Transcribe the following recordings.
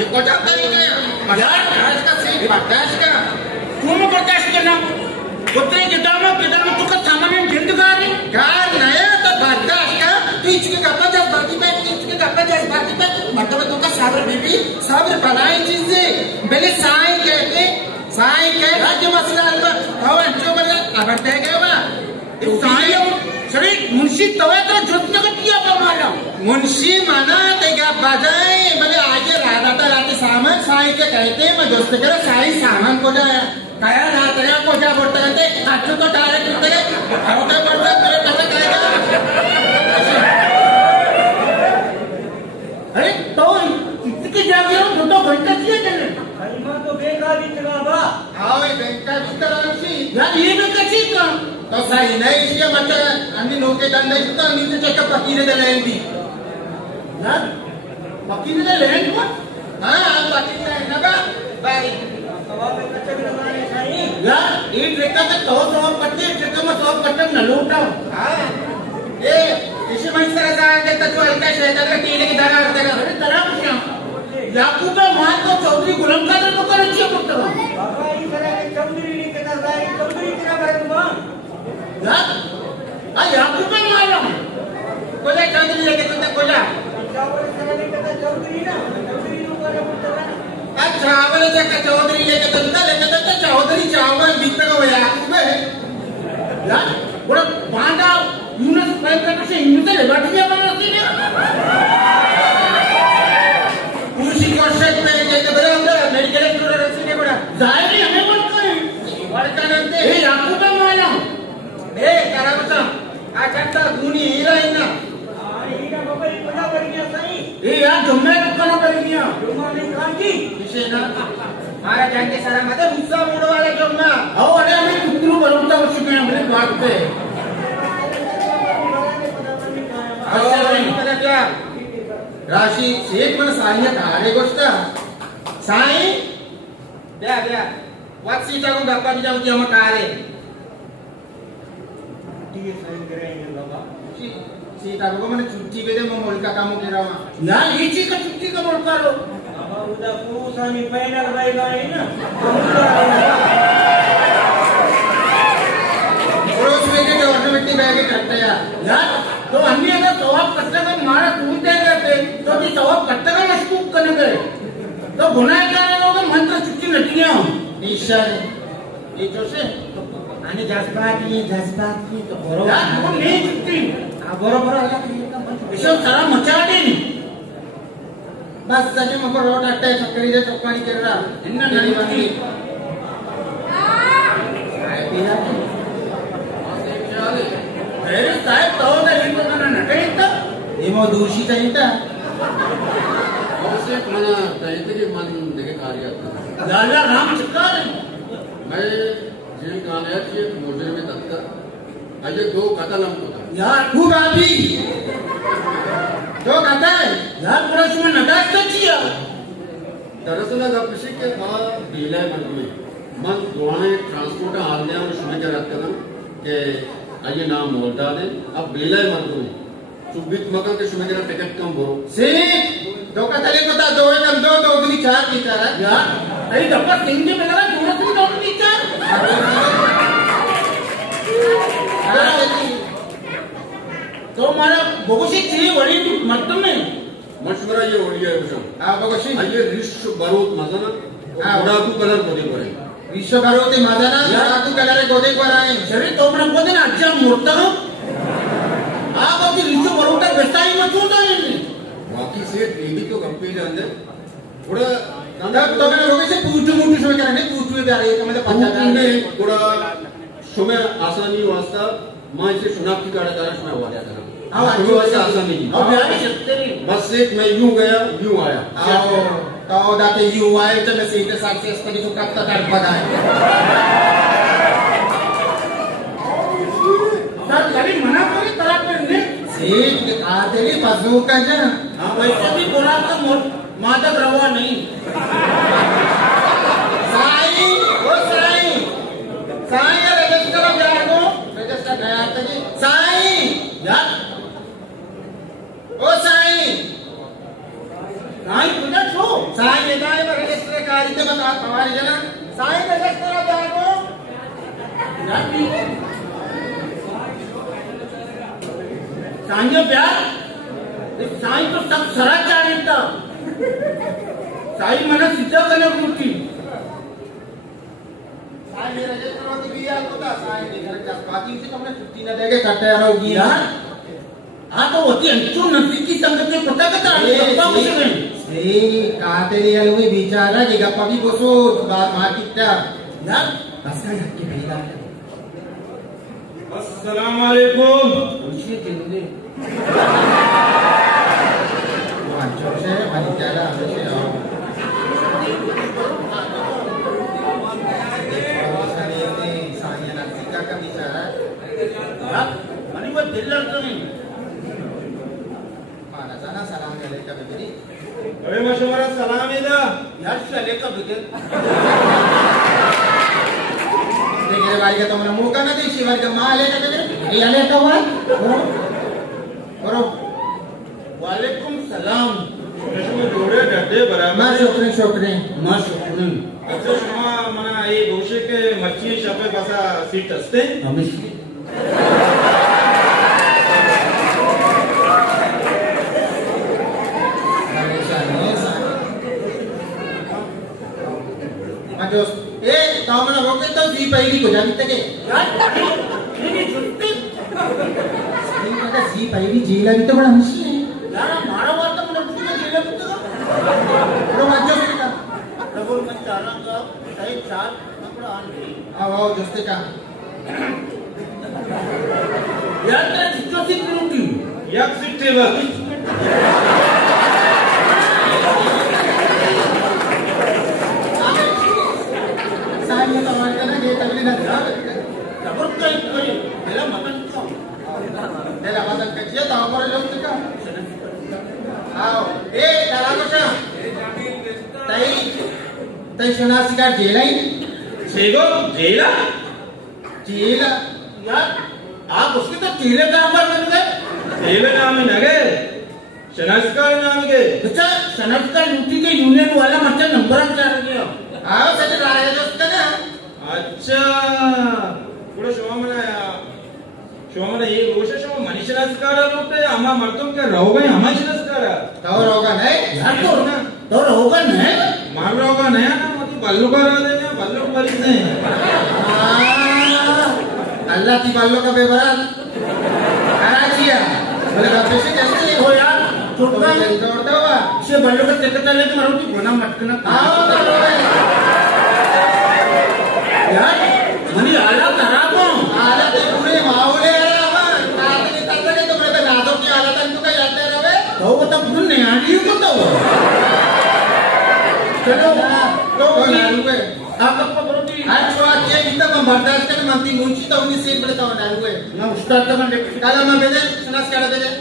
ये कोटा करेंगे यार इसका सीट बर्दाश्त का तुम बर्दाश्त करना कुत्ते किताबों तू का सामान जिंदगानी कार नया तो बर्दाश्त का तीच के गप्पा जज्बाती पे मतलब तुम का सब्र बीबी सब्र बनाई चीजें पहले साई कहते साई कह राज्य मसला हवा जो बना अब तय गया साई सरी मुंशी तवे तो जुटने का किया बमाला मुंशी माना तेगा बजाए भले आगे रात सामान साई के कहते मैं दोस्त करा साई सामान को जाया काया रात रे को जा बोलते रहते हाथों तो डायरेक्ट करते गए आओटे पड़ता तेरे पता कहेगा अरे तो इतनी जागे हो तो घंटा किए चले खलीमा तो बेकार इतना बा आओ ये बेकार इतना सी यार ये भी कच्ची का तो सही नहीं इसलिए मतलब अन्य नौके दंड नहीं तो नीचे चेकअप पकीरे दे लें भी यार पकीरे दे लें को हाँ पकीरे ना बा भाई सवाल में कच्चे लगाने चाहिए यार ये ट्रेका में तो सवाब करते ट्रेका में सवाब करते न लूटा हाँ ये इसी मंचर जाएंगे तो जो हल्का शहर का टीले की दाना करते हैं अरे तरह कुछ याकूब का मां तो चौधरी गुलाम का तो कर अच्छी पुत्र बाबा ये तरह के चौधरी नहीं कहता है चौधरी तेरा भरवा यार आ याकूब का मालूम कोला चौधरी लेके तुमने कोला चावल तेरा नहीं कहता चौधरी ना चौधरी नु करे पुत्र अच्छा चावल जगह चौधरी लेके तुमने लेके तो चौधरी चावल बीत को याकूब है यार बड़ा पांडा यूनस प्राइम का से हिंदू से बैठ गया बना सी कुर्सी कोर्सेट में जैसे बड़े अंदर मेडिकल स्टूडेंट रखी ने बड़ा जाहिर हमें मत करें वर्का नंते ए याकूब का मालूम ए करा बता आ चट्टा गुनी हीरा इना हीरा बाबा ये बड़ा कर गया सही ए यार जुम्मे कनो कर गया जुम्मा नहीं खाती किसे ना मारा जान के सारा मत गुस्सा मूड वाला जुम्मा आओ अरे हमें कुतरू बरोता हो चुके हैं मेरे बात पे अच्छा नहीं पता क्या राशि एक मन साहिया कारे गोष्ट साई द्या वाट सीटा को गप्पा की जाऊं हम कारे ठीक है करेंगे बाबा सीटा को मैंने छुट्टी पे दे मैं मोलका काम कर रहा हूं ना ये चीज का छुट्टी का मोलका लो बाबा उदा पूसानी पैनल भाई गाड़ी ना रोज में के ऑटोमेटिक बैग करते यार तो अन्य अगर सवाब करते का मारा टूटते रहते तो भी सवाब करते का मशकूक करने गए तो गुनाह करने लोग मंत्र छुट्टी लगी है ईश्वर ये जो से आने जज्बात की तो बरोबर यार वो नहीं छुट्टी बरोबर आया इसे सारा मचा दे बस सजे मको रोड अट्टे चक्करी दे चौपानी कर रहा इन्ना नहीं बनी अरे साहब तो ना ये तो ना नटेंता ये मो दूषित है औसे मना तैतरी मन देखे कार्य था लाला राम चक्कर मैं जेल खाने के मुजरिम में तत्का अजय दो कतल हमको था यार तू गादी दो कतल यार पूरा सुन नटास तो किया दरअसल अब किसी के बाद डीलर मन दुआने ट्रांसपोर्ट हाल दिया और सुने क्या रखते ना कि अजय नाम बोलता है अब बेला मत दो सुबित मका के सुने क्या टिकट कम बोलो से दो कतले को ता दो कम दो दूनी चार की तरह यार अरे डब्बा सिंह में लगा दोनों की दो की चार तो मारा बोगोशी चाहिए बड़ी मत में मशवरा ये हो गया है कुछ हां बोगोशी अजय रिश्व बरोत मजना थोड़ा तू कलर बोले पड़े विश्व भरोते मजाना रातू कलर गोदे पर आए शरीर तो मन बोदे ना अच्छा मूर्ता आप अभी विश्व भरोता बेस्ता ही मत होता है बाकी से टीवी तो कंपनी के अंदर थोड़ा तो मैंने लोगों से पूछू समय करने पूछू भी आ रही है मतलब पता नहीं थोड़ा समय आसानी वास्ता मां इसे सुनाब की काड़ा कारण में हुआ जाता हां सुनो वास्ता आसानी अब यार सकते नहीं बस एक मैं यूं गया यूं आया आओ तो दाते यू आए तो मैं सीधे साथ से इसको जो कब तक पकाए सर कभी मना करी तरह करने सीट के आते ही बाजू का जा हां वैसे भी बोला तो मादक रवा नहीं साई वो साई रजिस्टर अब यार को रजिस्टर गया था साई यार ओ साई साई पूजा छो साई येताय बरं कारीचे बघा पवारी जण साई कशाला जागो जाती साईं प्यार साई तो सब सरा चाणता साई मना सिद्ध करने पूर्ती साई मेरा जे करवती बिया होता साई ने घर का बाकी से तुमने छुट्टी न देके कटे रहोगी यार हाँ तो होती अंचू नजदीकी संगत में पता करता गप्पा बसो गए ए कातेरी अलवी बिचारा की गप्पा भी बसो मार्केट यार बस का हक के भेजा अस्सलाम वालेकुम पूछिए जिंदे वांचो से भाई ज्यादा से आओ सानिया नजदीका का बिचारा अब मनी वो दिल लड़ता नहीं जाना सलाम अलैका बिगरी अरे मशवरा सलाम इदा यार अलैका बिगर देखिए भाई का तुमने मुंह का ना दी शिवर का मां अलैका बिगर ये अलैका हुआ करो वालेकुम सलाम नशो जोड़े डड्डे बराबर मां शुक्रिया मां शुक्रिया अच्छा शमा मना ये गोशे के मच्छी शपे पासा सीट असते हमेशा जो ए तामना होके तो जी पहली को जानते के यार नहीं सुनते सही का जी पहली जेला भी तो बड़ा मुश्किल है यार हमारा बात तो मतलब पूरा जेला भी तो बड़ा मजा आता प्रभु मन चारा का सही चार बड़ा आन आओ दोस्ते का यार तेरा जितो सी करूंगी एक सीट टेबल साइए तो हमारे ना ये तगड़ी ना जबर का कोई मेरा मदन को मेरा मदन का ये तो हमारे लोग का आओ ए चला बचा तई सुनासी का जेलाई सेगो जेला जेला यार आप उसके तो जेले का नंबर बन गए जेले नाम में नगे शनास्कार नाम के अच्छा शनास्कार यूपी के यूनियन वाला मतलब नंबर आ गया आओ सच राय दोस्त ना अच्छा पुढे शोमना ये गोशे शो मनीष नस्कार लोटे अम्मा मर्तुम के रहोगे हमारे नस्कार तो होगा नहीं यार तो होगा नहीं मार रहोगा नया ना मतलब बल्लू करा देना बल्लू मरीज नहीं अल्लाह की बालों का बेबरात करा दिया बोले बाप से कैसे हो यार छोटा दौड़ता हुआ से बालों का टिकट लेके मारो कि गुना मत करना आओ यार मनी आला खराब हो आला तो पूरे माहौले आला नादनी तंदने तो मेरे नादों की आला तक तो क्या जाते रहे तो वो तब तुम नहीं आनी हो तो चलो तो नालू है आप तक करो कि आज छुआ के इतना कम बर्दाश्त करने मांगती मुंशी तो उन्हीं से बड़े तो नालू है ना उस्ताद का मन काला मैं भेजे सुनास क्या भेजे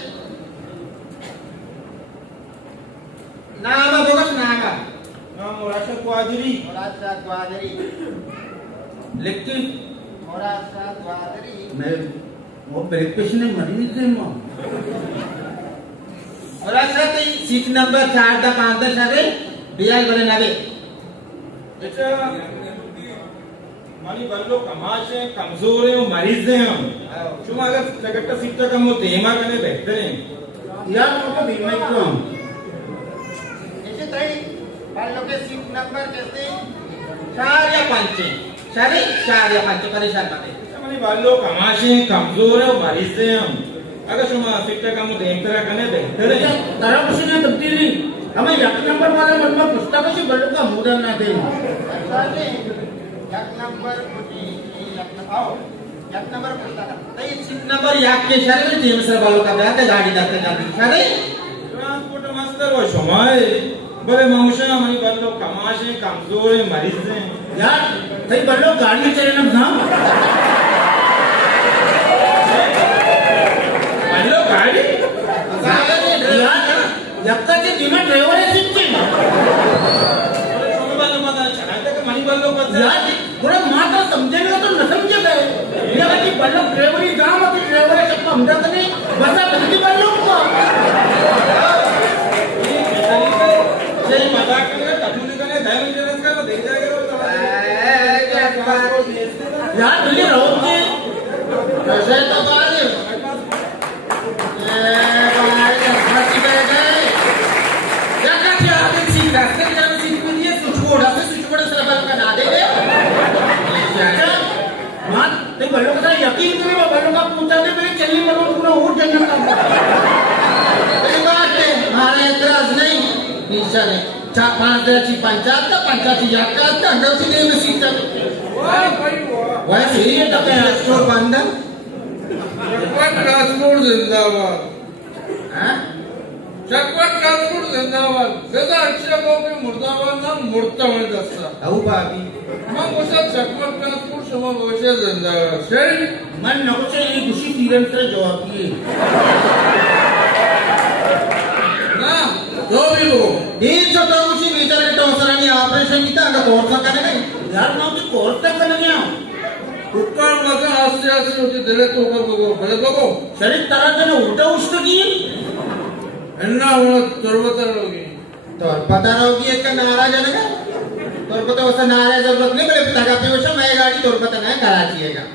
नामा बोगस नामा नाम राशद क्वादरी लेकिन मैं वो ब्रेक पेशेंट है मरी नहीं थे मां और अच्छा तो सीट नंबर 4 दा 5 दा सारे बियाल बने नावे अच्छा मानी बल्लो कमाशे कमजोर है मरीज है हम शुमा अगर सगट्टा सीट कम होते हेमा करने बेहतर है यार वो बीमा क्यों ऐसे तई बल्लो के सीट नंबर कैसे 4 या 5 सारे 4 या 5 परेशान मत मानी बल्लो कमाशे कमजोर है मरीज है हम अगर शुमा सीट कम होते हेम तरह करने बेहतर है तरह कुछ ना तब्दीली हमें एक नंबर वाला मतलब पुस्तक से बल्लो का मुद्दा ना दे अच्छा जी एक नंबर आओ एक नंबर पुस्तक तई सीट नंबर एक के सारे जेम सर वालों का बैठ गाड़ी जाते जाती सारे ट्रांसपोर्ट मास्टर हो शुमाए बड़े मामुशा मानी बल्लो कमाशे कमजोर है मरीज है यार तई बल्लो गाड़ी चले ना बल्लो गाड़ी यार यक्का के दिमा ड्राइवर है सिक्के यार थोड़ा माता समझेगा तो न समझे गए ये कि बल्लो ड्राइवर ही काम है ड्राइवर है सब समझा तो नहीं बसा बल्कि बल्लो को सही मजाक कर यार दिल्ली रहोगे कैसे तो बाल बड़ों का यकीन करो बड़ों का पूछा थे मेरी चलनी मरो पूरा उठ जाना बात है हमारा एतराज नहीं निशा ने 5 पंचायत का पंचायत याद का अंदर से नहीं में सीट वह सही है तब स्टोर बंद है ट्रांसपोर्ट जिंदाबाद हैं चकपट ट्रांसपोर्ट जिंदाबाद जैसा अच्छा को मुर्दाबाद ना मुर्ता में दस्ता अबू बाबी मग उसा चकपट ट्रांसपोर्ट समोर वैसे जिंदाबाद सही मन नको से एक उसी तीरन से जवाब दिए ना जो भी हो दिन छोटा उसी भीतर के टोसरानी ऑपरेशन की था कोर्स का करने नहीं यार मैं तो कोर्स तक करने गया कुकर मजा आस्ते आस्ते होती दिले तो को बड़े को शरीर तरह तरह उल्टा उष्ट की अन्ना वो तुरबतर होगी तो पता रहोगी एक का नाराज है ना तो पता वैसा नाराज जरूरत नहीं बड़े पता का पेशा मैं गाड़ी तो पता नहीं कराची है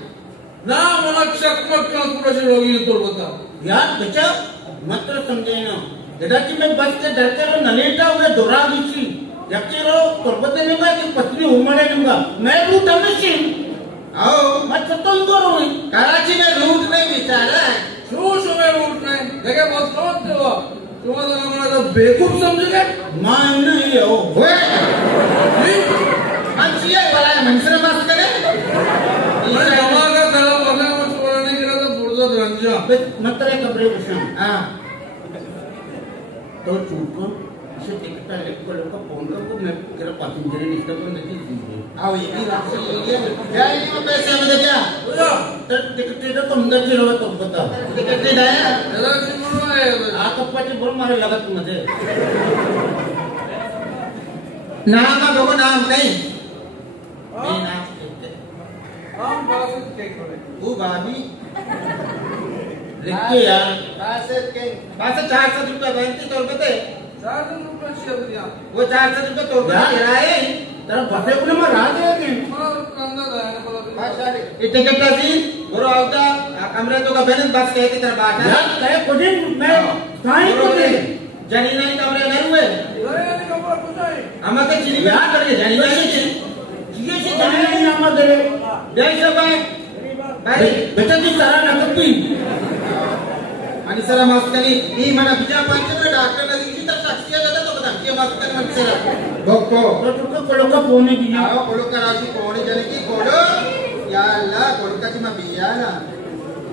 ना मला चकपट ट्रांसपोर्टेशन होगी तुरबता यार बच्चा मत समझे ना जरा कि मैं बस के डर के नलेटा हुए दोरा गई यकीरो तुरबते नहीं मैं कि पत्नी उमड़े नहीं मैं रूट हमेशा आओ मत तो इनको रोई कराची में रूट नहीं बिचारा शो में रूट नहीं देखे बस कौन थे वो तुम्हारा हमारा तो बेवकूफ समझ गए मान नहीं हो ओए मंचिए वाला मंचरे बात करे मैं हमारा गला बना मत बोलने के लिए तो बुर्जा रंजा मत रे कपड़े उठा हां तो चुप इसे टिकट लेकर लोग फोन करको मैं तेरा पैसेंजर लिस्ट पर नहीं दीजिए आओ ये भी बात सही है क्या ये पैसे में दे क्या तो टिकट तो तुम अंदर से रहो तो बता टिकट दे है जरा सी बोलो है आप पप्पा बोल मारे लगा तुम मुझे नाम है भगो नाम नहीं नहीं नाम हम बात के करे वो भाभी लिख के यार पास 400 रुपए बनती तोड़ पे 400 रुपये शेयर दिया वो 400 रुपए तोड़ पे दे रहा है तेरा बसे को मैं राह देंगे और कंधा दाया बोला ये टिकट राजी बोरो आवता कमरे तो का बैलेंस बस कहे की तरह बात है यार कहे कुछ दिन मैं कहीं को दे जनी नहीं कमरे घर हुए अरे यानी कपड़ा कुछ है हम के चिनी यार करके जनी नहीं ये से जाने नहीं नाम दे जय सब भाई बेटा की सारा नकदी आणि सर मास्कनी ही मना बिजा पंचम डॉक्टर ने दिखी तर साक्षी जाता तो बता के मास्कन मन से बक्को तो कोलो का पोने की आओ कोलो कराशी कोणी जने की कोलो या अल्लाह कोलकाची मा बिया ना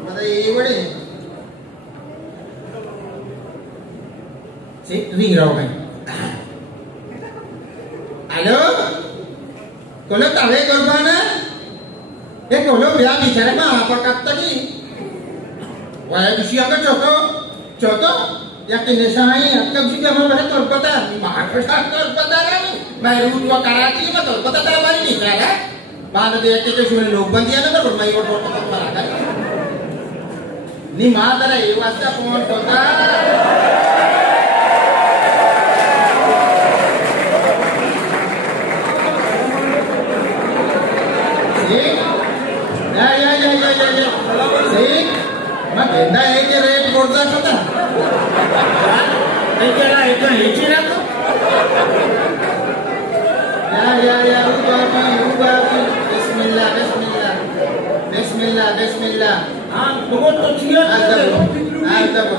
पता ये बड़े से रिंग रहा है हेलो कोलो तावे करबाना ए कोलो बिया बिचारे मा आप कत्तकी वह किसी अगर चौथो या किन्ने साई अक्कब जी हमें बड़े तौर पता महाराष्ट्र तौर पता है मैं रूट वो कराची में तौर पता तेरा बारी नहीं रहा है बाद देख के जो लोग बंदिया ना तो मैं वो तौर पता मारा था नहीं मां तेरा ये वास्ता फोन होता मैं कहता है कि रेट बोलता था नहीं क्या है क्या है चीरा तो या बाबी बिस्मिल्लाह हाँ बहुत तो चिया आदब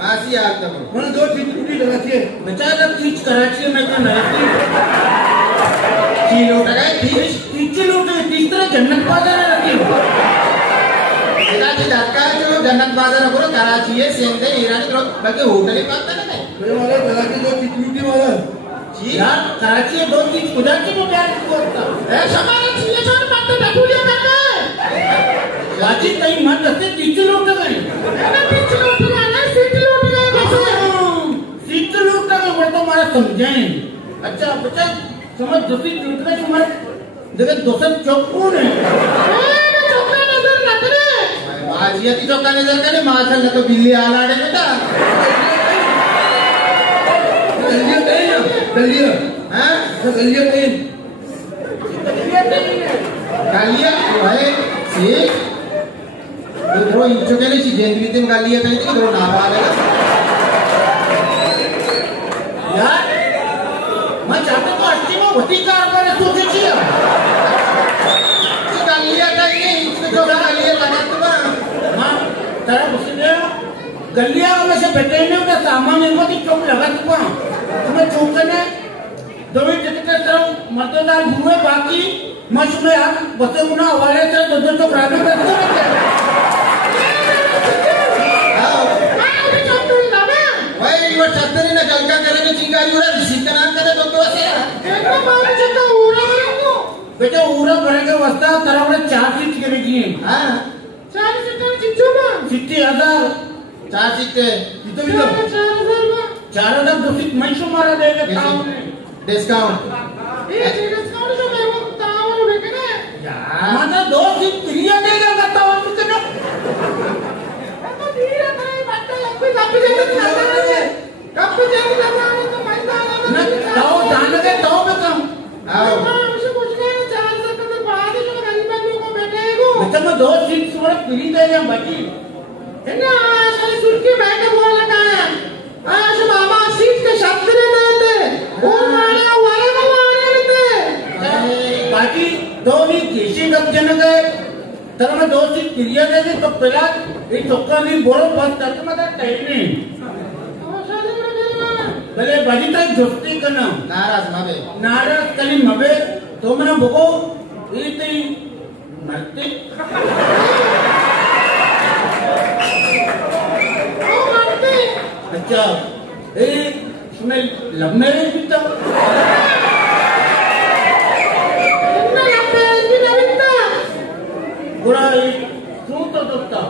मासी आदब मैंने 2 टिकट लगाती है बेचारा तीज कराची में तो नहीं किलो लगाए तीज लोग तीस तरह जन्नत बाजार रखी इलाज धक्का जो जन्नत बाजार करो कराची है सेंदे ईरानी करो बाकी होटल ही पाता ना मैं वाला लगाती 2 टिकट वाला जी यार कराची में 2 तीज खुदा की तो प्यार करता ए समाने चीज छोड़ मत बैठूलिया करना वाजी कहीं मन रखते तीज लोग का गए ना तीज लोग ना सीट लोग गए कैसे सीट लोग का मैं बोलता हूं समझें अच्छा बच्चा समझ दूसरी टूटने की मत देखो दोस्त चौकून है आजियाती चौका नजर करे माशाल्लाह तो बिल्ली आलाड़े बेटा दलिया हैं दलिया नहीं गालिया भाई सी तो इंचो के लिए जेंद्री दिन गालिया कहीं थी तो ना बाले यार मैं चाहता तो अस्ती में होती कार पर तू खींचिया तो गालिया कहीं इंचो जो गालिया लगा तो मां तेरा मुझसे गलिया में से बैठे ने का सामान इनको की चौक लगा तो तुम्हें चौक ने दो मिनट के तरफ मतदार हुए बाकी मच में आप बसे गुना हवाले से दो तो प्राइवेट में तो भाई वो छतरी ना जलका करे ने चिंगारी उड़ा रिसीव का नाम करे तो से एक बार चक्का उड़ा को बेटा उड़ा करे के वास्ता तरह में 4 सीट के की हां 4 सीट चिच्चो बा 70000 4 सीट कितो भी 4000 दो सीट मैं शो मारा देगा काम डिस्काउंट ये डिस्काउंट जो मैं वो तावर उड़े ने यार मतलब 2 सीट फ्री देगा बताओ तुझे ना तो धीरे नहीं बात कोई कब जाके जाना है तो मैदान ना ताओ जान के ताओ पे कम आओ मुझे कुछ नहीं 4 साल के बाद जो गरीब लोगों को बैठेगो मतलब मैं 2 सीट थोड़ा फ्री देगा बाकी है ना सारी सुर्खी बैठे बोल लगा है आज मामा सीट के शब्द नहीं देते और मारे वाले को मारे रहते बाकी दो नहीं केसी कब जन गए तर मैं 2 सीट क्लियर देगी तो पहला एक चौका नहीं बोलो बस तक मत टाइम नहीं भले बड़ी तक दोस्ती करना नाराज कली मबे तो मैं भगो ये तो मरते अच्छा ए इसमें लव मैरिज भी था बुरा क्यों तो दोस्ता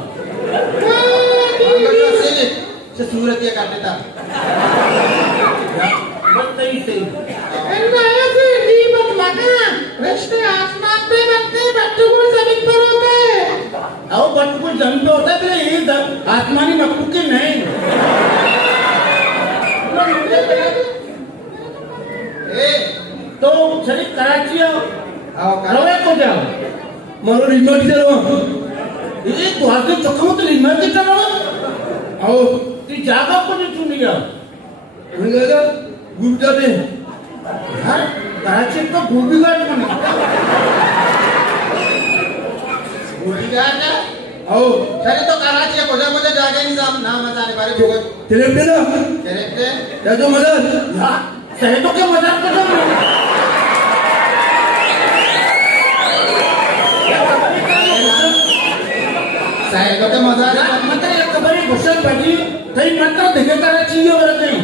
से सूरत ये करते था बताइए सही इनका ऐसे दीपक लगा रिश्ते आसमान पे बनते बच्चों को जमीन पर होते आओ बच्चों को जमीन पे होता है ये आसमानी मखलूक के नहीं तो चलिए कराची आओ करावे को जाओ मारो रिमोट चलो ये तो हाथ में चक्कर तो रिमोट चलो आओ ती जागा को नहीं चुन लिया उनका गुड जाते यार कराची तो गोभी घाट बने गोभी घाट आओ चले तो कराची को जाके निजाम नाम बताने बारे भगत तेरे पे ना या तो मदद हां सही तो क्या मजाक कर रहा हूं सही तो क्या मजाक मतलब एक खबरी घुसल बजी कहीं मात्र देखे कराची हो रहा कहीं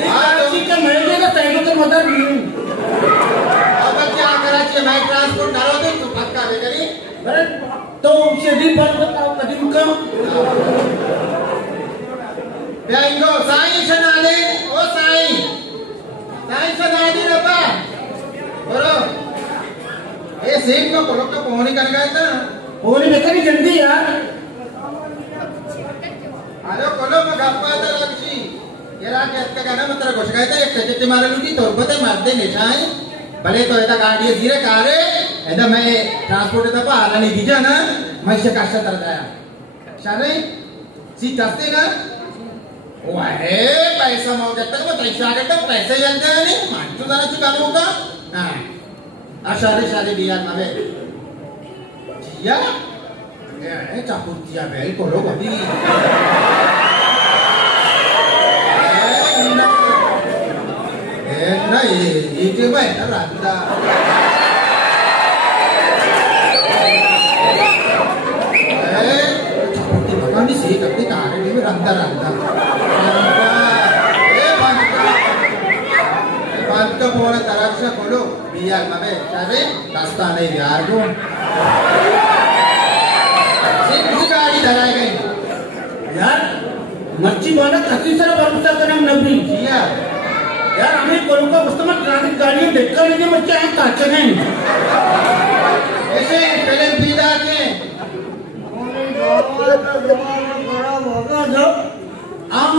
एक कराची के महीने का सही तो क्या मजाक नहीं अब क्या कराची में ट्रांसपोर्ट डालो तो पक्का बेकरी अरे तो सीधी बात बताओ कदम का Bengo, sain senade, oh sain senade apa? Bro, सेठ को कोलों का पोहनी कर गया था, पोहनी बेकरी जल्दी यार, आलो कोलों में गप्पा था लक्ष्मी, ये रात के अस्का गाना मतलब कुछ गया था एक सेकंड मारे लूटी तो बता मारते निशान, भले तो ऐसा गाड़ी धीरे कारे, ऐसा मैं ट्रांसपोर्ट था पा आला नहीं दिया ना, मैं इसे काश्ता तर गया, शारे, सी कास्ते ना वाहे पैसा मागता का पैसा आगता पैसे जलते हैं नहीं मानतो जरा चुकानो का हां आशारे बिया नवे जिया ए चापुतिया बेल कोलो बदी ए ना ये के भाई ना रांदा ए चापुती बकानी से कभी तारे में रांदा का पूरा तरफ से खोलो बिया मबे चारे रास्ता नहीं यार को सिर्फ गाड़ी धराई गई यार मच्छी वाला कच्ची सारा भरोसा करना नबी किया यार हमें कोलों का मुस्तमा ट्रैफिक गाड़ियां देखकर नहीं बच्चे हैं काचे नहीं ऐसे पहले बीदा के खराब होगा जब आम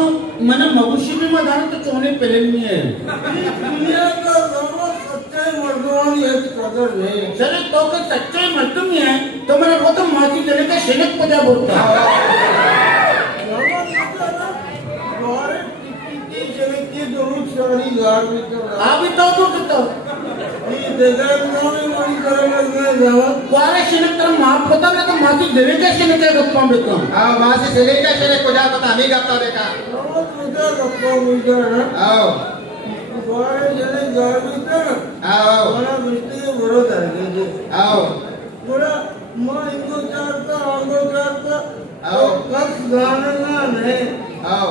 मने मगुशी भी मदान तो चोने पहले नहीं है ये तो जरूर सच्चे मर्दवान एक कदर नहीं चले तो के सच्चे मर्दम ही है तो मेरा वो तो मासी चले के शिनक पजा बोलता आप ही तो कितना ये देखा है मरी तरह वारे शिनक तरह माफ पता ना तो मासी देवे के शिनक के गप्पा बेटा हाँ मासी चले का शिनक को जा पता नहीं गप्पा बेटा गप्पा मुझे ना आओ वारे जने गाड़ में आओ बड़ा मिस्त्री के बड़ो दरगे आओ बड़ा माँ इनको चाहता आंगो चाहता आओ कस गाना ना नहीं आओ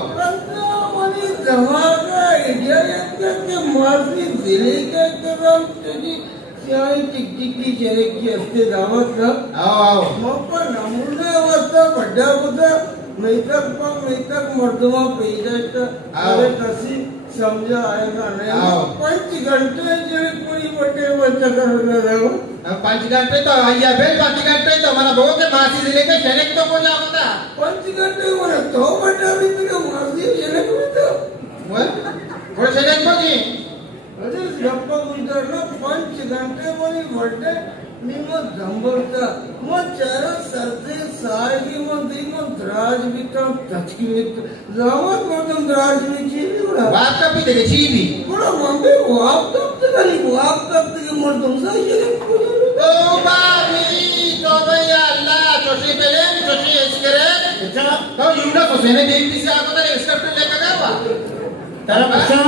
मनी धमाका इडियट के मासी दिल्ली के तरफ तुझी सियाई टिकटिकी चले की अस्ते दावत का आओ मौका नमूने अवस्था बड़ा बुदा मैतक मर्दमा पेजा अरे कसी समझा आएगा नहीं 5 घंटे जरे कोई बटे बच्चा कर रहा 5 घंटे तो आइया फिर 5 घंटे तो हमारा बहुत है मासी जिले के शहर तो को जा होता 5 घंटे वाला तो बटा भी तो मासी शहर में तो वो शहर को जी अरे गप्पा मुझे ना 5 घंटे वाली बटे निमो दंबरता मो चारा सरते सागी मो दिमो द्राज भी तो तचकी में जावत मो तुम द्राज में चीवी उड़ा बाप का भी देखे चीवी बड़ा मम्मी वाप तब तक मो तुम सा ये ओ बाबी तो भैया अल्लाह चोशी पहले चोशी इसकरे अच्छा तो यूना को सेने देवी से आपको तो स्क्रिप्ट लेकर गया हुआ तेरा बच्चा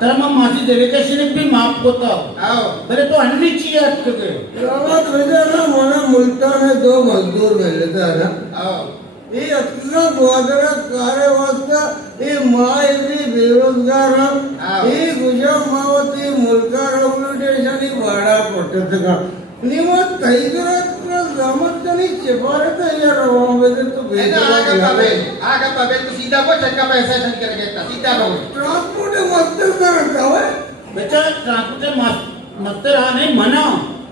तेरा माँ मासी देवे के शिनक भी माफ होता आओ मेरे तो अन्नी चाहिए आपके रावत भेजा ना मोना मुल्तान में 2 मजदूर मिलता है ना आओ ये अतना द्वादरा कार्य वास्ता ये माँ इतनी बेरोजगार ये गुजर मावती मुल्का रेवल्यूशन ही बड़ा पड़ते थे निमो तैगरत का जमत का नहीं चिपारे थे यार वहाँ पे तो आगे पाबेल तो सीधा को चक्का पैसा शन करके सीधा को ट्रांसपोर्ट मस्तर करता है बच्चा ट्रांसपोर्ट मस्तर रहा नहीं मना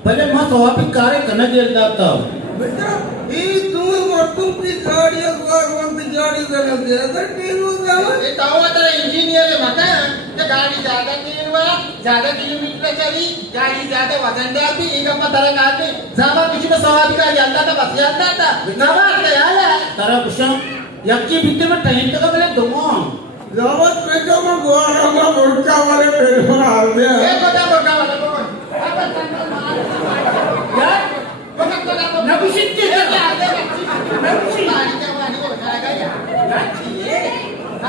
पहले मत स्वाभाविक कार्य करना देता था बेटा ये तुम्हें मर्दों की गाड़ी अखबार गाड़ी करना दे अगर ट्रेन हो जाए ये तो वो तेरा इंजीनियर है मत तो गाड़ी ज्यादा तेल वाला ज्यादा किलोमीटर चली गाड़ी ज्यादा वजनदार भी एक अपना तरह काटने ज्यादा किसी में स्वाभाविक गाड़ी आता था बस आता था नवा यार तारा कुछ यक्की भीतर में ट्रेन का पहले दुमो रावत बेटा में गोरा में मुर्गा वाले पेड़ पर आ गया ये कोटा मुर्गा वाला कौन यार नबुशित के नबुशित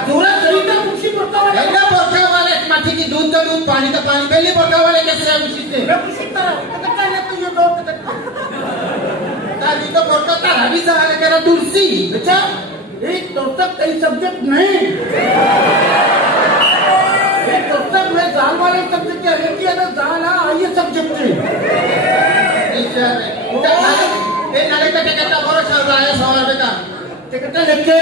पूरा तरीका मुशी पड़ता वाला ऐसा मुर्गा वाले माटी की दूध का दूध पानी का पानी पहले मुर्गा वाले कैसे है मुशी से नबुशित तरह कटका है तो ये दो कटका ताली तो मुर्गा तारा भी सहारा करा दूरसी अच्छा एक तो तक कई सब्जेक्ट नहीं एक तो तक मैं जाल वाले सब्जेक्ट क्या रेटी है ना जाल आइए सब्जेक्ट ये नाले का टिकट का बहुत चल रहा है 100 रुपए का टिकट लेके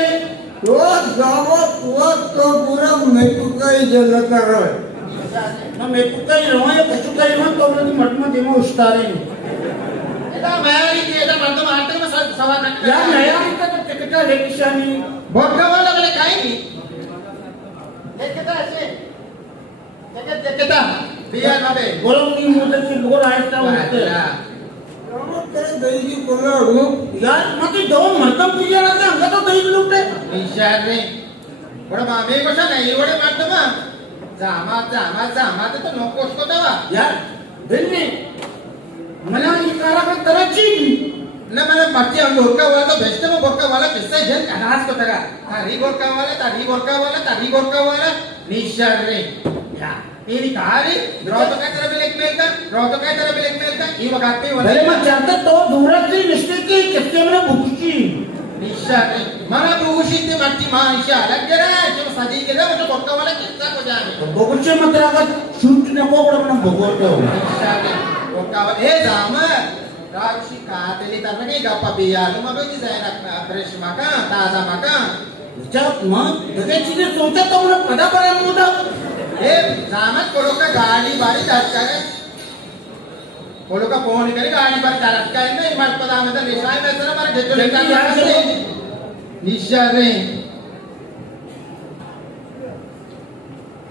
रोज दावत वक्त तो पूरा मेटुका ही जल कर रहा है ना मैं कुत्ता ही रहूँ या कुछ का ही रहूँ तो मेरी मटमा देना उस्तारे इतना मैं ही किया था मर्द मारते में सवा घंटे यार नया इनका तो टिकट लेके शानी मुर्गा वाला वाले खाएंगी लेके था ऐसे लेके था बिया बाबे बोलो नहीं मुझे से बोल आया उठते रावत तेरे दही की बोला हूँ यार मत दो मर्दम पिया रहता अंगा तो दही लूटे निशार ने बड़ा मामे को सा नहीं बड़े मर्द मां जामा तो नको उसको दवा यार दिन में मना निकाला का तरची ना मैंने मर्जी हम गोरका वाला तो बेचते में गोरका वाला किससे जन अनाज को तगा तारी गोरका वाला निशार ने यार ini kali roto kai तरह blackmail का ये वक्त पे पहले मैं चाहता तो दूरा से मिस्टेक की किसके मैंने भूखी निशा ने मारा भूखी ते मट्टी मां निशा लग गया जो सदी के ना तो पक्का वाला किस्सा को जाने भूखी मत रहा शूट ने को बड़ा बड़ा भगोल दो निशा ने पक्का वाला ए जामा राक्षी कातेली तरह के गप्पा बिया तुम अब जी जाए रखना फ्रेश माका ताजा माका जब मां जगह चीजें सोचा तो उन्हें पता पड़ा मुदा ए जामत कोलो का गाड़ी बारी धक्का है कोलो का फोन करे गाड़ी बारी धक्का है ना इमर पता में तो निशाय में सर हमारे घेतो लेकर निशा रे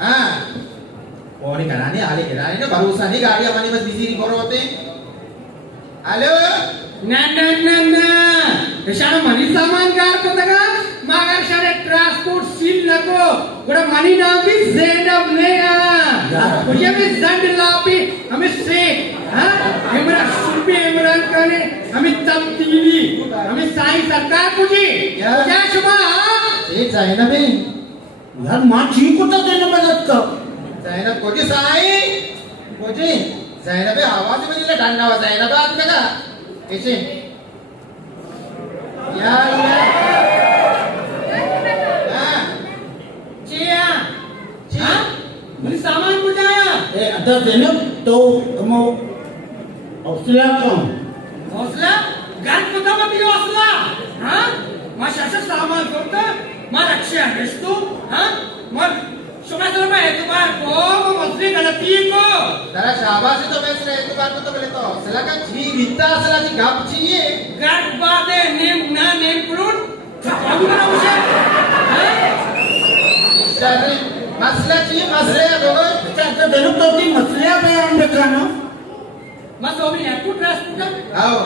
हां कोणी कराने आले कराने ना भरोसा नहीं गाड़ी हमारी बस बिजी नहीं करो होते हेलो ना शाळा मनी सामान गार कोतगा मागर शाळे ट्रांसपोर्ट सील नको गुडा मनी नाम भी ज़ेनब ने मुझे भी जंड लापी हमें से हां इमरान सुबे इमरान खाने हमें तब्दीली हमें साई सरकार कुजी क्या शुभा ये जायना भी यार मां ठीक होता देना मदद का जायना कोजी साई कोजी जायना भी आवाज में जिला डंडा हो जायना बात में का कैसे यार चिया हां मुझे सामान बुझाया ए अदा देने तो कमो हौसला कम हौसला गान पता मत ये हौसला हां मा शासक सामान करता मा रक्षा रस्तो हां मा शुमातर में एतबार को मसले गलती को जरा शाबाश तो मैं इसने एतबार को तो बोले तो हौसला का जी वित्ता असला जी गाप चाहिए गाट बादे नेम ना नेम प्रून बाबू ना मुझे हां चल मसला चाहिए मसले है दोनों चाहते देने तो ती मसले पे हम देखना मा तो भी है कुछ रास्ता आओ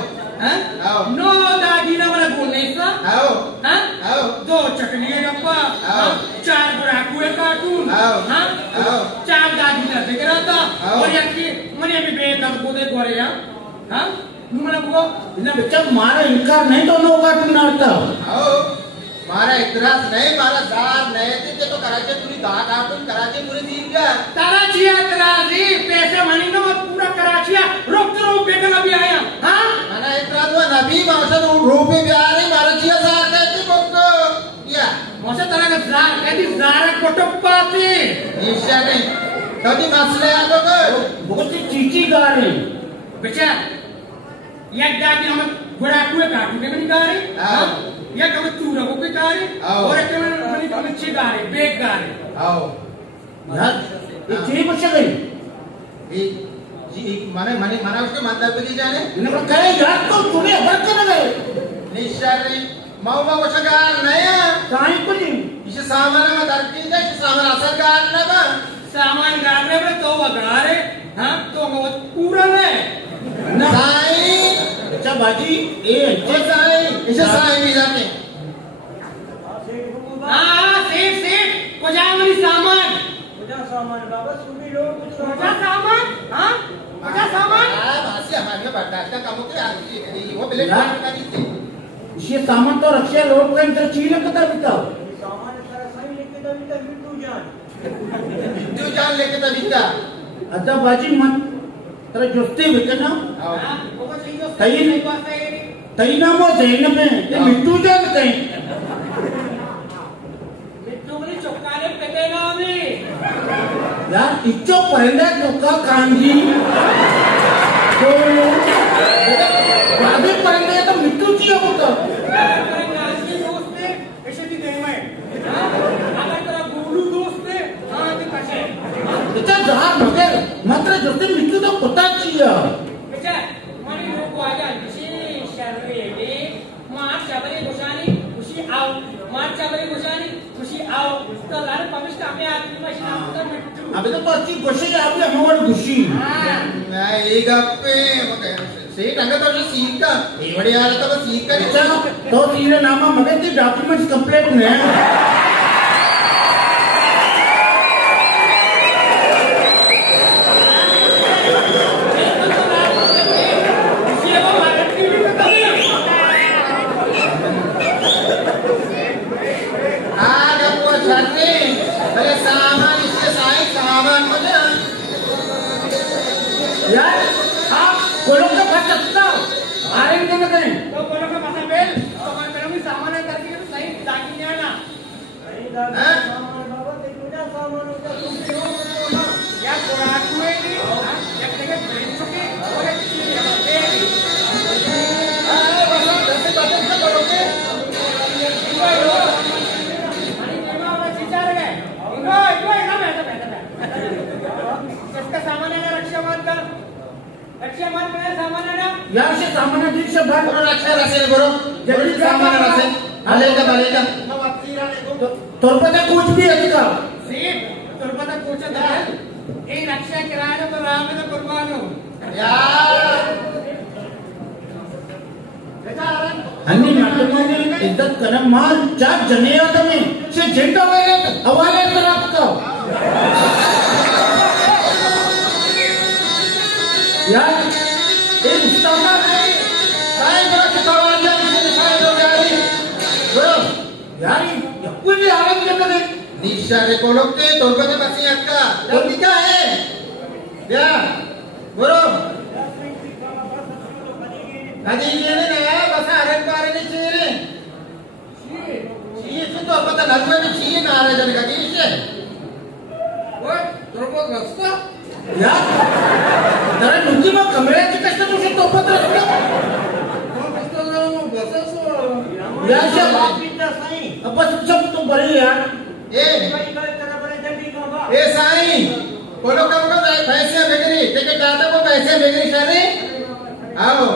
हां आओ नो दागिना वाला बोलने सा आओ हां आओ दो चटनी गप्पा आओ चार गुराकुए कार्टून आओ हां आओ चार दागिना वगैरह था आओ और यार की मने भी बेदम को दे गोरे या हां नुमला को इन्हें बच्चा मारा इनकार नहीं तो नो का टुनारता आओ मारा इतराज नहीं मारा दार नहीं थे तो कराचे पूरी दार कार्टून कराचे पूरी दिन का कराचिया कराची पैसे मनी नो पूरा कराचिया रोक तो रोक बेटा अभी आया हां मारा इतराज हुआ नबी माशा तो रूपे भी आ रही मारा चिया दार कहते बोको या मौसा तरह का जार कहती जार कोटप्पाती ईशा नहीं कभी मसले है बोको बहुत ही चीची गा रही बेटा ये दागी हम गुराकुए कार्टून में नहीं गा रहे हां या कभी तूरा को भी गा रहे और एक में मनी कभी ची गा रहे बेग गा रहे आओ यार ये चीनी बच्चा गई ये जी माने माने माना उसके मंदिर पे जाने इन्हें कहे यार तो तूने अबर कर गए निशारी माउमा को शगार नया काहे को नहीं इसे सामान में दरकी है इसे सामान असर गार ना बा सामान गाड़ने पर तो वगा रहे हां तो वो पूरा है साई अच्छा बाजी ए ओ साई इसे साई भी जाने हां सेठ को जा मनी सामान बाबा सुनी लो कुछ कोजा सामान हां कोजा सामान हां भासी हमारे बर्दाश्त का काम के आगे वो बिले का नहीं ये सामान तो रक्षा लोग का इंटर चीन का बिताओ सामान सारा सही लेके तो बिता तू जान लेके तो बिता अच्छा बाजी मन तेरा जोस्ती बिकना हां वो सही जो सही नहीं बात है तई ना वो जैन में ये मिट्टू जान कहीं मिट्टू वाली चौकाने पेटे ना हमें यार इच्चो पहले तो का कांजी तो आगे पहले तो मिट्टू जी होता दोस्त ने ऐसे भी नहीं मैं अगर तेरा गोलू दोस्त ने हां तो कैसे इतना जहां मगर मात्र जोस्ती मिट्टू तो पता चाहिए बेटा मनी लोग को आजा किसी शर्रे में मां चावले गोशानी खुशी आओ मां चावले गोशानी खुशी आओ तो लारे पमिश का पे आदमी में शाम का मिट्टू अबे तो पति गोशी आप हमारे खुशी मैं एक गप्पे सेठ अंग तो सीख का ये बड़ी हालत है सीख का चलो तो तीरे नामा मगर ती डॉक्यूमेंट्स कंप्लीट ने यार आप कोलों का फंस सकता हो आरेंगे ना कहीं तो बोलो का मसा बेल तो मैं मेरा भी सामान है करके तो सही ताकि नहीं आना सामान बाबा देखो सामान होता तुम या कोराकुए की या कहीं ब्रेन चुके और एक चीज है बेली बस दस बातें से करोगे अरे केमा वाला चीजा रहे इनको ना बैठा किसका सामान है ना रक्षा मान का सामान है ना यार से सामान्य दिन से बात करो रक्षा रसे करो जल्दी सामान रसे आलेगा तोर पता कुछ भी है का सेठ तोर पता कुछ है ए ना टॅक्सी किराया तो राम तो कुर्बानो यार आणि नाटकामध्ये इज्जत करा माल चार जने या तुम्ही से झेंडा हवाले तर आपका यार एक उस्तादा काय बरं किताबांच्या विषयी काय यारी बरं यारी कोणी आराम करते निशारे कोलोके तोरबते बसी अक्का जल्दी क्या है या बरं कधी गेले ना बस आरण पारने चीरे चीरे तो पता नजर में चीरे ना आ रहा जन का किसे वो तुरको गस्ता यार जरा नुकी मग कमरेची कष्ट तू शकतो पत्र वो गस्ता ना वो गस्ता सो या शा पिता साईं अपस सब तो बड़ी यार ए भाई कर करा बड़े जल्दी का बा ए साईं कोलो कम को पैसे बेगरी टिकट दादा को पैसे बेगरी सारे आओ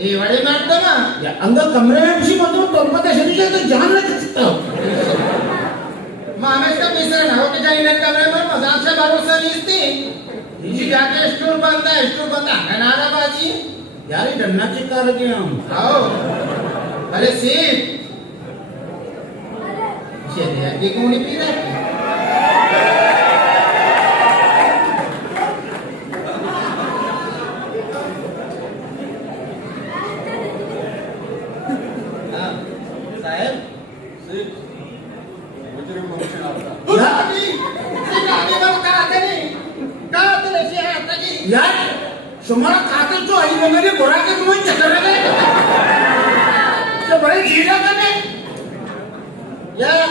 ये बड़े मारतो ना या अंग कमरे में किसी मतलब तोलपते शरीर तो जान लग सकता मामेश का मिश्रण हो के जाइने कमरे में मजाक से भरोसा नहीं थी जी जाके स्टोर बंद है नाराबाजी यार ये डरना चिका रखे हम आओ अरे सीट चलिए आगे कौन पी रहा है साहब सिर्फ मुजरिम मुमकिन आपका यार तुम्हारा कातिल तो आई मेरे बुरा के तुम्हें चक्कर लगे तो बड़े झीला करने यार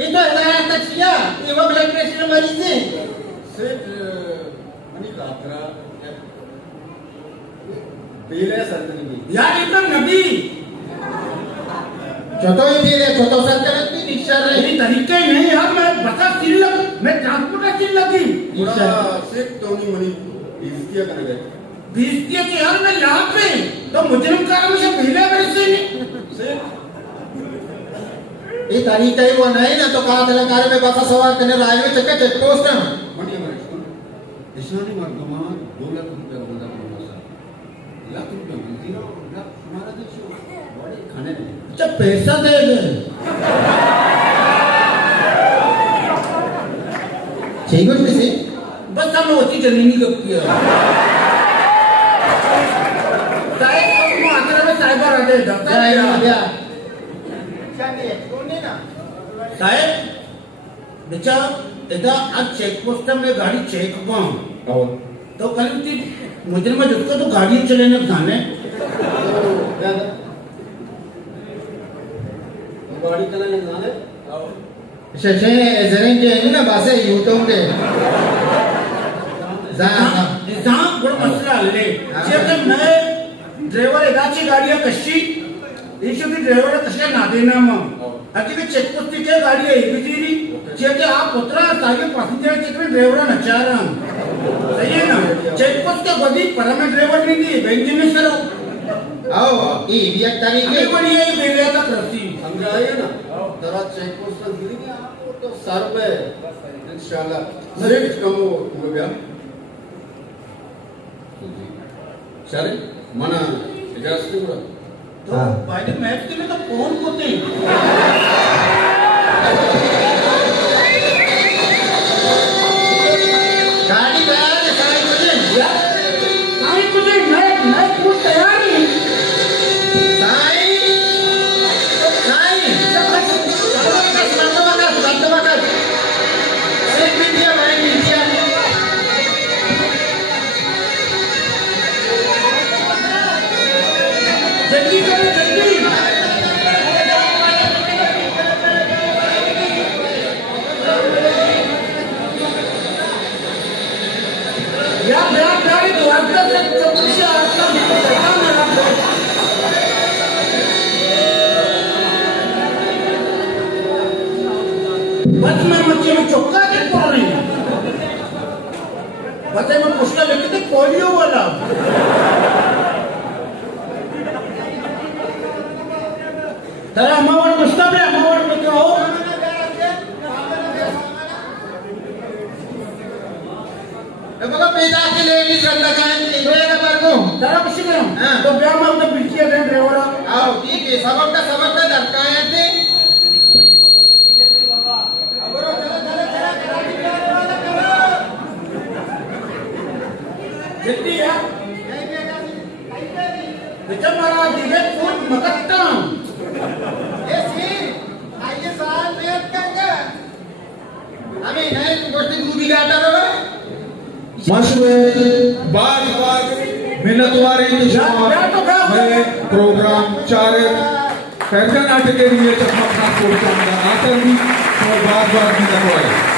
ये तो हिदायत तक किया ये वो ब्लड प्रेशर मरीज है सिर्फ मनी कातरा बेले सरकनी यार ये तो नबी छोटो ही भी है छोटो सरकरत भी निश्चर ये है तरीके नहीं यार मैं बता चिल लग मैं ट्रांसपोर्ट चिल लगी पूरा सिर्फ टोनी मनी इसकिया कर गए 20 के यार मैं लाभ पे तो मुजरिम कारण से पहले बरसे नहीं सिर्फ ये तरीका ही वो नहीं ना तो कहा तेलंगाना में बसा सवार करने राजवे चक्कर चेक पोस्ट है मनी हमारे इस्लामी मर्दमान 2 लाख रुपया बंदा करना सर लाख रुपया मिलती है लाख हमारा देश बड़े खाने में अच्छा पैसा दे दे ठीक है किसी बस हम होती जमीनी कब किया साहेब को आकर में साहिबा रहते डॉक्टर या साहेब बेचा इधर आज चेक पोस्ट में गाड़ी चेक पाऊं और तो कल की मुजरिम जिसको तो गाड़ी चलेने खाने गाड़ी चलाने जाने शशे जरीन के है ना बासे यूट्यूब पे जहाँ बड़ा मसला ले जब मैं ड्राइवर एकाची गाड़ियाँ कशी इशू की ड्राइवर कशा ना देना मग अति के चेक पोस्ट की गाड़ी है बिजली जेके आप उतरा ताकि पैसेंजर चेक में ड्राइवर नचारा सही है ना चेक पोस्ट के बदी पर में ड्राइवर नहीं दी बैंक में सर आओ ये भी एक तरीके ये बड़ी है मेरे का प्रति समझाइए ना जरा चेक पोस्ट पर गिरेंगे आपको तो सर पे इंशाल्लाह सिर्फ कम हो गया चले मना इजाजत पूरा तो पहले मैच के लिए तो कौन होते गाड़ी तैयार है साई कुछ मैं कुछ तैयार ही जल्दी करो जल्दी यार द्वारका से चौकसी आता बस मैं मच्छी में चौका के पड़ रही हूँ पता मैं पुष्का लेके थे पोलियो वाला तेरा अम्मावर पुष्का पे अम्मावर में क्या हो बघा पेदा के लेडीज रंदा काय वेगा बारको जरा कुछ करो हां तो ब्याह में तो बिल्ची है ड्राइवर आओ ठीक है सबक का धक्का है थे अबरो चला जल्दी है बेटा मारा दिखे फूट मकत्ता ये सी आइए साल मेहनत करके हमें नहीं गोष्टी डूबी गाता रो मशहूर बार मिन्नत वारी मैं प्रोग्राम चारे फैशन नाटक के लिए चकमा ट्रांसपोर्ट का आकर भी बार मिन्नत वारी